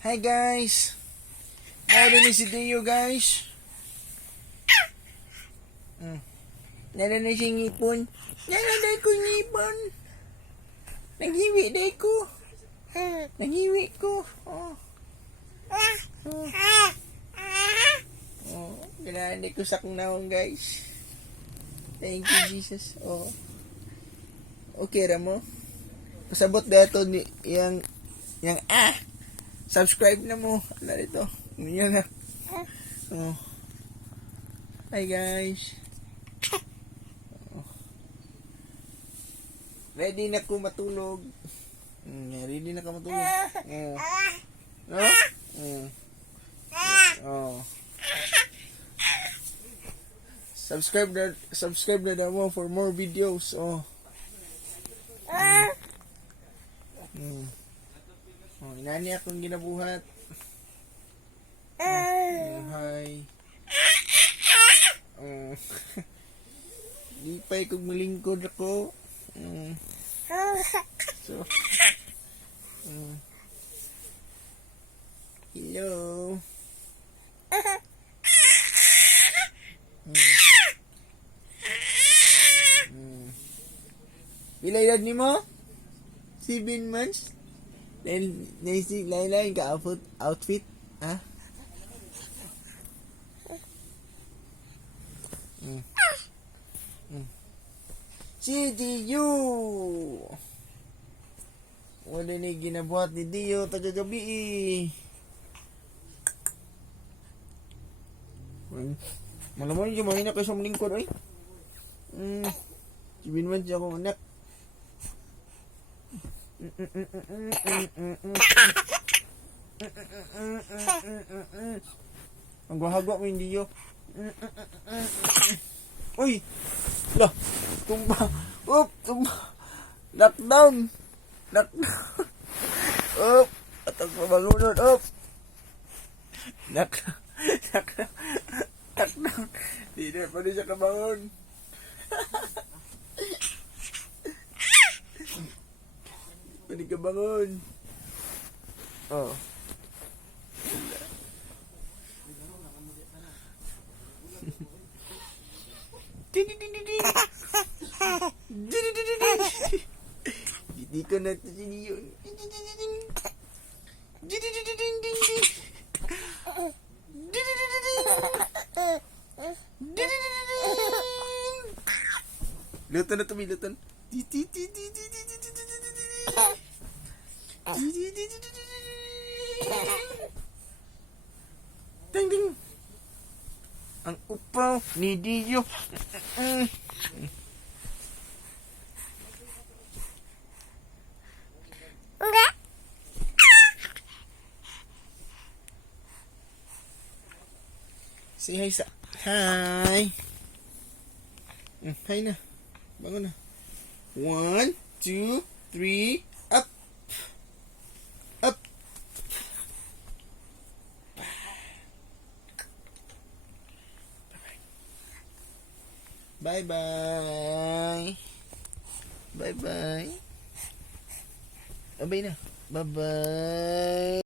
Hi guys! Meron ni si Dio guys. Narinig si ngipon. Narinig ko ngipon. Naghiwi day ko. Naghiwi ko. Oh. Ganahan ko sa naong guys. Thank you Jesus. Oh. Okay ra mo. Pasabot dato ni yang subscribe na mo. Ano dito? Yan na. Oh. Hi guys. Oh. Ready na ko matulog. Ready na ka matulog. No? Oh. Subscribe na mo for more videos. Oh. Oh, inani akong ginabuhat. Hi. Di pa ikong malingkod ako. So, hello. Bila edad ni mo? 7 months? Then, naisig lain-lain ka outfit? Ha? Si Dio! Wala na ginabuhat ni Dio tagagabi eh. Malaman niyo, mahina kayo sa malingkod ay. Sibinman siya akong anak. Ang gahagwa mo hindi yo. Uy! Lah! Tumba! Tumba! Lockdown! Lockdown! Atang pamalunod! Lockdown! Hindi pa rin siya kabangon. Hindi ka bangon. Oh. Hindi ko na ito siniyon. Luto na tumi, luto na. Ding ding. Ang upaw ni Dio. Say hi sa. Hi. Hi na. Bangun na. 1, 2, 3, up. Up. Bye bye. Bye bye. Abay na. Bye bye.